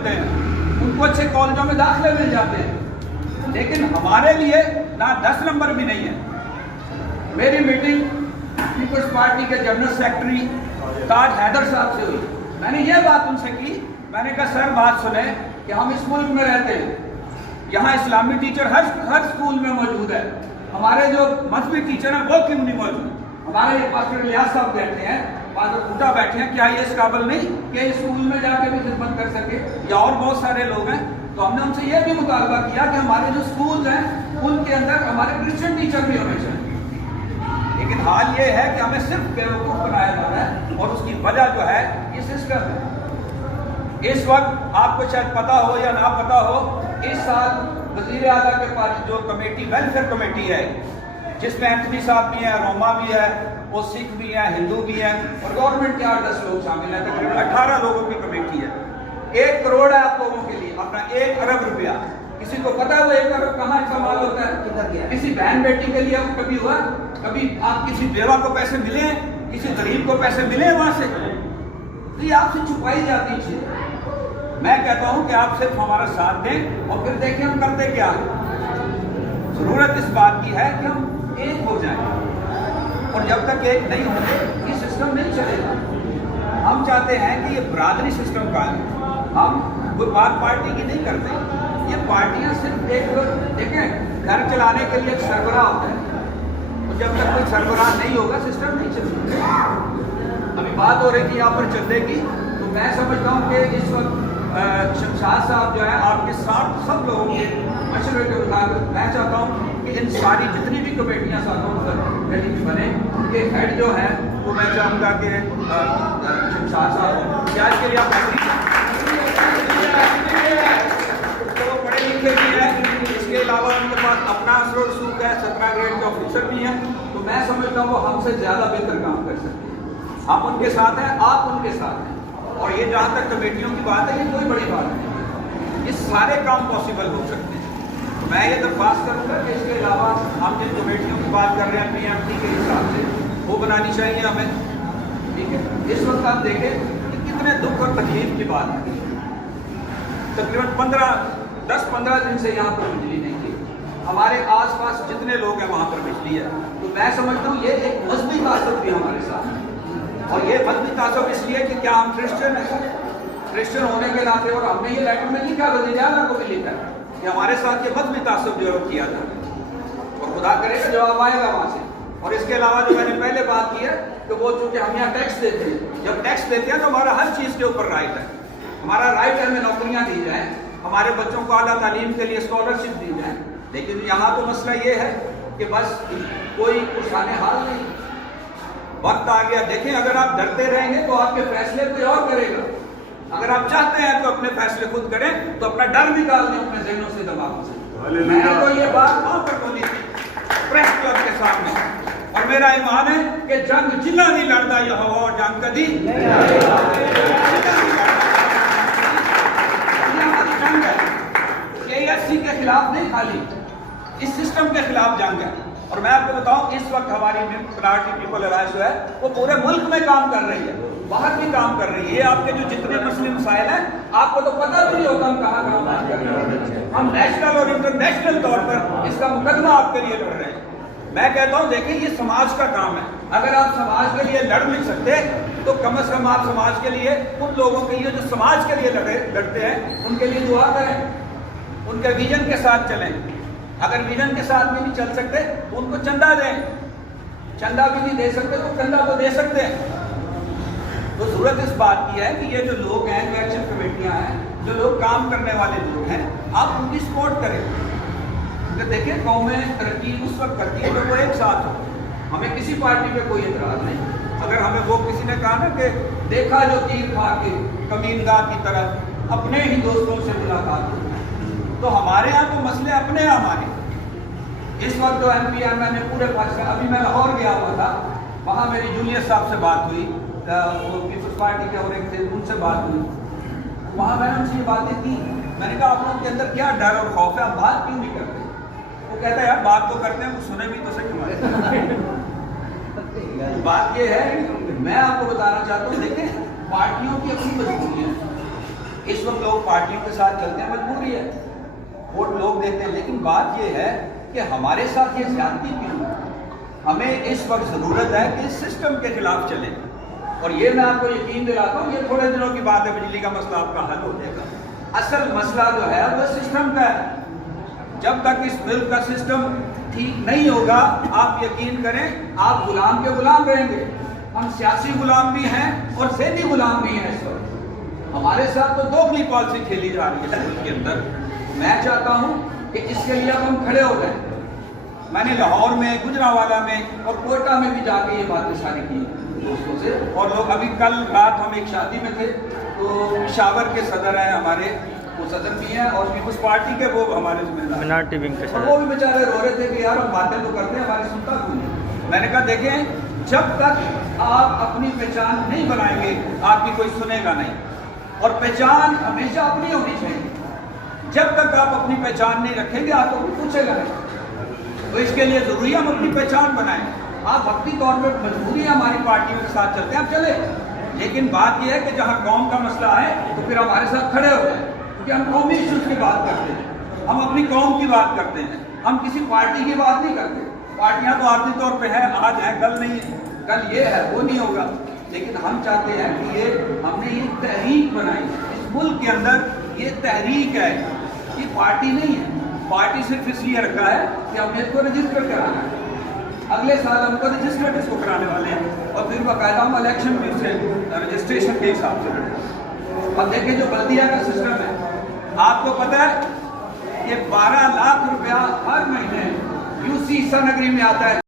ملتے ہیں, ان کو اچھے کالجوں میں داخلے مل جاتے ہیں, لیکن ہمارے لیے نہ 10 نمبر بھی نہیں ہے. میری میٹنگ پیپلز پارٹی کے جنرل سیکرٹری تاج حیدر صاحب سے ہوئی. میں نے یہ بات ان سے کی, میں نے کہا سر بات سنیں کہ ہم اس ملک میں رہتے ہیں, یہاں اسلامی ٹیچر ہر اسکول میں موجود ہے, ہمارے جو مذہبی ٹیچر ہیں وہ کیوں نہیں موجود؟ ہمارے پاسٹر الیاس صاحب بیٹھے ہیں, فادر کوٹا بیٹھے ہیں, کیا یہ اس قابل نہیں کہ اسکول میں جا کے بھی خدمت کر سکے؟ یا اور بہت سارے لوگ ہیں. تو ہم نے ان سے یہ بھی مطالبہ کیا کہ ہمارے جو اسکول ہیں ان کے اندر ہمارے کرسچن ٹیچر بھی ہونے چاہیے. لیکن حال یہ ہے کہ ہمیں صرف بیوقوف بنایا جا رہا ہے, اور اس کی وجہ جو ہے یہ سسٹم ہے. اس وقت آپ کو شاید پتا ہو یا نہ پتا ہو, اس سال وزیر اعلیٰ کے پاس جو کمیٹی ویلفیئر کمیٹی ہے, جس میں اینتھنی صاحب بھی ہیں, روما بھی ہے, وہ سکھ بھی ہیں, ہندو بھی ہیں, اور گورنمنٹ کے 8-10 لوگ شامل ہیں, تقریباً 18 لوگوں کی کمیٹی ہے. 1 کروڑ ہے آپ لوگوں کے لیے, اپنا 1 ارب روپیہ. کسی کو پتا ہے وہ 1 ارب کہاں استعمال ہوتا ہے؟ کسی بہن بیٹی کے لیے کبھی ہوا؟ کبھی آپ کسی بیوہ کو پیسے ملے ہیں, کسی غریب کو پیسے ملے ہیں وہاں سے؟ تو یہ آپ سے چھپائی جاتی چیز. میں کہتا ہوں کہ آپ صرف ہمارا ساتھ دیں اور پھر دیکھیں ہم کرتے کیا ہیں. ضرورت اس بات کی ہے کہ ہم ایک ہو جائیں, اور جب تک ایک نہیں ہوں گے یہ سسٹم نہیں چلے گا. ہم چاہتے ہیں کہ یہ برادری سسٹم کا ہے. ہم کوئی بات پارٹی کی نہیں کرتے. یہ پارٹیاں صرف ایک دیکھیں, گھر چلانے کے لیے ایک سربراہ ہوتا ہے, تو جب تک کوئی سربراہ نہیں ہوگا سسٹم نہیں چلے گا. ابھی بات ہو رہی تھی یہاں پر چلنے کی, تو میں سمجھتا ہوں کہ اس وقت شمشاد صاحب جو ہے آپ کے ساتھ سب لوگوں کے مشورے کے مطابق میں چاہتا ہوں کہ ان ساری جتنی بھی کمیٹیاں ساتھوں بنے, ان کے ہیڈ جو ہیں وہ میں چاہوں گا کہ شمشاد صاحب کیا اس کے لیے آپ پڑھے لکھے بھی ہیں, اس کے علاوہ ان کے پاس اپنا اثر و رسوخ ہے, 17 گریڈ کے آفیسر بھی ہیں, تو میں سمجھتا ہوں وہ ہم سے زیادہ بہتر کام کر سکتے ہیں. ہم ان کے ساتھ ہیں, آپ ان کے ساتھ ہیں, اور یہ جہاں تک کمیٹیوں کی بات ہے یہ کوئی بڑی بات نہیں, یہ سارے کام پاسبل ہو سکتے ہیں. میں یہ درخواست کروں گا کہ اس کے علاوہ ہم جن کمیٹیوں کی بات کر رہے ہیں پی ایم ٹی کے حساب سے وہ بنانی چاہیے ہمیں. ٹھیک ہے, اس وقت آپ دیکھیں کہ کتنے دکھ اور تکلیف کی بات ہے. تقریباً 10-15 دن سے یہاں پر بجلی نہیں تھی. ہمارے آس پاس جتنے لوگ ہیں وہاں پر بجلی ہے. تو میں سمجھتا ہوں یہ ایک مذہبی تعصب بھی ہمارے ساتھ ہے, اور یہ مذہبی تعصب اس لیے کہ کیا ہم کرسچن ہیں, کرسچن ہونے کے ناطے, اور ہم نے یہ لیٹر میں لکھا, وزیر اعلیٰ کو بھی لکھا کہ ہمارے ساتھ یہ مذہبی تعصب جو ہے کیا تھا, اور خدا کرے گا جواب آئے گا وہاں سے. اور اس کے علاوہ جو میں نے پہلے بات کی ہے کہ وہ چونکہ ہم یہاں ٹیکس دیتے ہیں, جب ٹیکس دیتے ہیں تو ہمارا ہر چیز کے اوپر رائٹ ہے. ہمارا رائٹ ہے ہمیں نوکریاں دی جائیں, ہمارے بچوں کو اعلیٰ تعلیم کے لیے اسکالرشپ دی جائیں. لیکن یہاں تو مسئلہ یہ ہے کہ بس کوئی پرسان حال نہیں. وقت آ گیا, دیکھیں اگر آپ ڈرتے رہیں گے تو آپ کے فیصلے کوئی اور کرے گا. اگر آپ چاہتے ہیں تو اپنے فیصلے خود کریں, تو اپنا ڈر نکال دیں اپنے ذہنوں سے, دماغوں سے. میں نے تو یہ بات وہاں پر بولی تھی پریس کلب کے سامنے, اور میرا ایمان ہے کہ جنگ جنہ نہیں لڑتا یہ ہوا اور جنگ کبھی جنگ ہے. ASC کے خلاف نہیں, خالی اس سسٹم کے خلاف جنگ ہے. اور میں آپ کو بتاؤں اس وقت ہماری مائنورٹی پیپل الائنس جو ہے وہ پورے ملک میں کام کر رہی ہے, باہر بھی کام کر رہی ہے. یہ آپ کے جو جتنے مسئلے مسائل ہیں آپ کو تو پتہ بھی نہیں ہوتا ہم کہاں بات کر رہے ہیں. ہم نیشنل اور انٹرنیشنل طور پر اس کا مقدمہ آپ کے لیے لڑ رہے ہیں. میں کہتا ہوں دیکھیں یہ سماج کا کام ہے. اگر آپ سماج کے لیے لڑ نہیں سکتے تو کم از کم آپ سماج کے لیے, ان لوگوں کے لیے جو سماج کے لیے لڑتے ہیں ان کے لیے دعا کریں, ان کے ویژن کے ساتھ چلیں. اگر ویژن کے ساتھ بھی نہیں چل سکتے تو ان کو چندہ دیں, چندہ بھی نہیں دے سکتے تو چندہ تو دے سکتے ہیں. تو ضرورت اس بات کی ہے کہ یہ جو لوگ ہیں, جو ایکشن کمیٹیاں ہیں, جو لوگ کام کرنے والے لوگ ہیں, آپ ان کی سپورٹ کریں. دیکھیں قومیں ترقی اس وقت کرتی ہے جب وہ ایک ساتھ ہو. ہمیں کسی پارٹی پہ کوئی اعتراض نہیں. اگر ہمیں وہ کسی نے کہا نا کہ دیکھا جو تیر کھا کے کمینگاہ کی طرف اپنے ہی دوستوں سے ملاقات ہو, تو ہمارے ہاں تو مسئلے اپنے ہمارے. اس وقت جو ایم پی ایم نے پورے پاکستان, ابھی میں لاہور گیا ہوا تھا, وہاں میری جونیئر صاحب سے بات ہوئی, وہ پیپلز پارٹی کے اور ایک تھے, ان سے بات ہوئی. وہاں میں نے ان سے یہ باتیں کی, میں نے کہا آپ لوگوں کے اندر کیا ڈر اور خوف ہے, آپ بات کیوں نہیں کرتے؟ وہ کہتا ہے یار بات تو کرتے ہیں, سنے بھی تو صحیح ہمارے. بات یہ ہے, میں آپ کو بتانا چاہتا ہوں دیکھیں پارٹیوں کی اپنی مجبوری ہے. اس وقت لوگ پارٹیوں کے ساتھ چلتے ہیں، مجبوری ہے، ووٹ لوگ دیتے ہیں، لیکن بات یہ ہے کہ ہمارے ساتھ یہ زیادتی کیوں ہے؟ ہمیں اس وقت ضرورت ہے کہ سسٹم کے خلاف چلیں، اور یہ میں آپ کو یقین دلاتا ہوں یہ تھوڑے دنوں کی بات ہے، بجلی کا مسئلہ آپ کا حل ہو جائے گا۔ اصل مسئلہ جو ہے وہ سسٹم کا ہے۔ جب تک اس ملک کا سسٹم ٹھیک نہیں ہوگا، آپ یقین کریں آپ غلام کے غلام رہیں گے۔ ہم سیاسی غلام بھی ہیں اور ذہنی غلام بھی ہیں۔ اس وقت ہمارے ساتھ تو دوگلی پالیسی کھیلی جا رہی ہے ملک کے اندر۔ میں چاہتا ہوں کہ اس کے لیے اب ہم کھڑے ہو جائیں۔ میں نے لاہور میں، گجرانوالہ میں اور کوئٹہ میں بھی جا کے یہ باتیں ساری کی دوستوں سے، اور لوگ ابھی کل رات ہم ایک شادی میں تھے تو پشاور کے صدر ہیں ہمارے، وہ صدر بھی ہیں اور پیپلز پارٹی کے وہ ہمارے ذمہ دار ہیں، اور وہ بھی بیچارے رو رہے تھے کہ یار ہم باتیں تو کرتے ہیں ہماری سنتا کیوں نہیں۔ میں نے کہا دیکھیں جب تک آپ اپنی پہچان نہیں بنائیں گے آپ کی کوئی سنے گا نہیں، اور پہچان ہمیشہ اپنی ہونی چاہیے۔ جب تک آپ اپنی پہچان نہیں رکھیں گے آپ کو کوئی پوچھے گا نہیں۔ تو اس کے لیے ضروری ہے ہم اپنی پہچان بنائیں۔ آپ وقتی طور پر مجبوری ہے ہماری پارٹیوں کے ساتھ چلتے ہیں، آپ چلے، لیکن بات یہ ہے کہ جہاں قوم کا مسئلہ ہے تو پھر ہمارے ساتھ کھڑے ہو جائیں، کیونکہ ہم قومی ایشوز کی بات کرتے ہیں، ہم اپنی قوم کی بات کرتے ہیں، ہم کسی پارٹی کی بات نہیں کرتے۔ پارٹیاں تو عارضی طور پہ ہے، آج ہے کل نہیں ہے، کل یہ ہے وہ نہیں ہوگا، لیکن ہم چاہتے ہیں کہ ہم نے یہ تحریک بنائی اس ملک کے اندر، یہ تحریک ہے، یہ پارٹی نہیں ہے۔ پارٹی صرف اس لیے رکھا ہے کہ ہم نے اس کو رجسٹر کرانا ہے، اگلے سال ہم کو رجسٹر اس کو کرانے والے ہیں، اور پھر باقاعدہ ہم الیکشن بھی اسے رجسٹریشن کے حساب سے لڑیں۔ اب دیکھیں جو بلدیہ کا سسٹم ہے، آپ کو پتہ ہے کہ 12 لاکھ روپیہ ہر مہینے UC سنگری میں آتا ہے۔